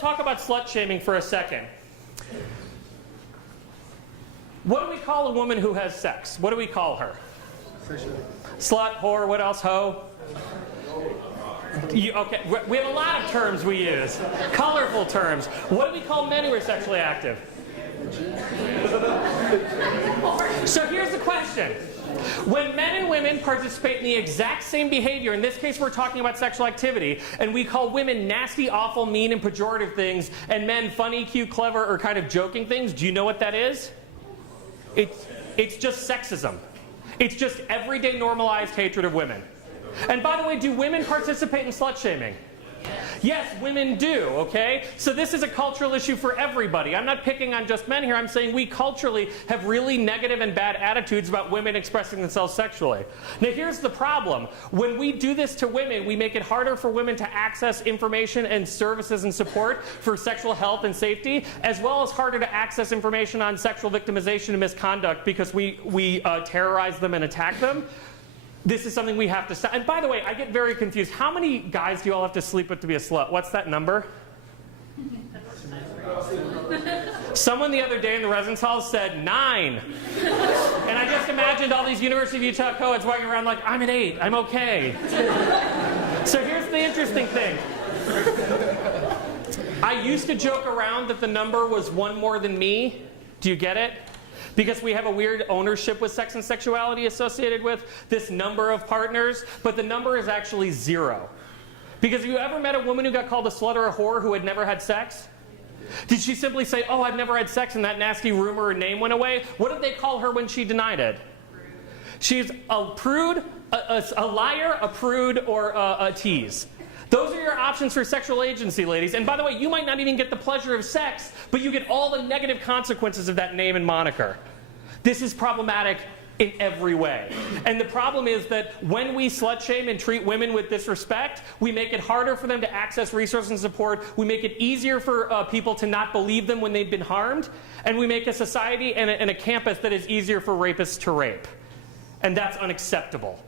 let's talk about slut shaming for a second. What do we call a woman who has sex? What do we call her? Slut, whore, what else? Hoe? Okay, we have a lot of terms we use. Colorful terms. What do we call men who are sexually active? So here's the question. When men and women participate in the exact same behavior, in this case we're talking about sexual activity, and we call women nasty, awful, mean, and pejorative things, and men funny, cute, clever, or kind of joking things, do you know what that is? It's just sexism. It's just everyday normalized hatred of women. And by the way, do women participate in slut shaming? Yes, women do, okay? So this is a cultural issue for everybody. I'm not picking on just men here. I'm saying we culturally have really negative and bad attitudes about women expressing themselves sexually. Now here's the problem. When we do this to women, we make it harder for women to access information and services and support for sexual health and safety, as well as harder to access information on sexual victimization and misconduct because we terrorize them and attack them. This is something we have to stop. And by the way, I get very confused. How many guys do you all have to sleep with to be a slut? What's that number? Someone the other day in the residence hall said 9. And I just imagined all these University of Utah co-eds walking around like, I'm at 8, I'm okay. So here's the interesting thing. I used to joke around that the number was 1 more than me. Do you get it? Because we have a weird ownership with sex and sexuality associated with this number of partners, but the number is actually 0. Because have you ever met a woman who got called a slut or a whore who had never had sex? Did she simply say, oh, I've never had sex, and that nasty rumor or name went away? What did they call her when she denied it? She's a prude, a liar, a prude, or a tease. Those are your options for sexual agency, ladies. And by the way, you might not even get the pleasure of sex, but you get all the negative consequences of that name and moniker. This is problematic in every way. And the problem is that when we slut shame and treat women with disrespect, we make it harder for them to access resources and support. We make it easier for people to not believe them when they've been harmed. And we make a society and a campus that is easier for rapists to rape. And that's unacceptable.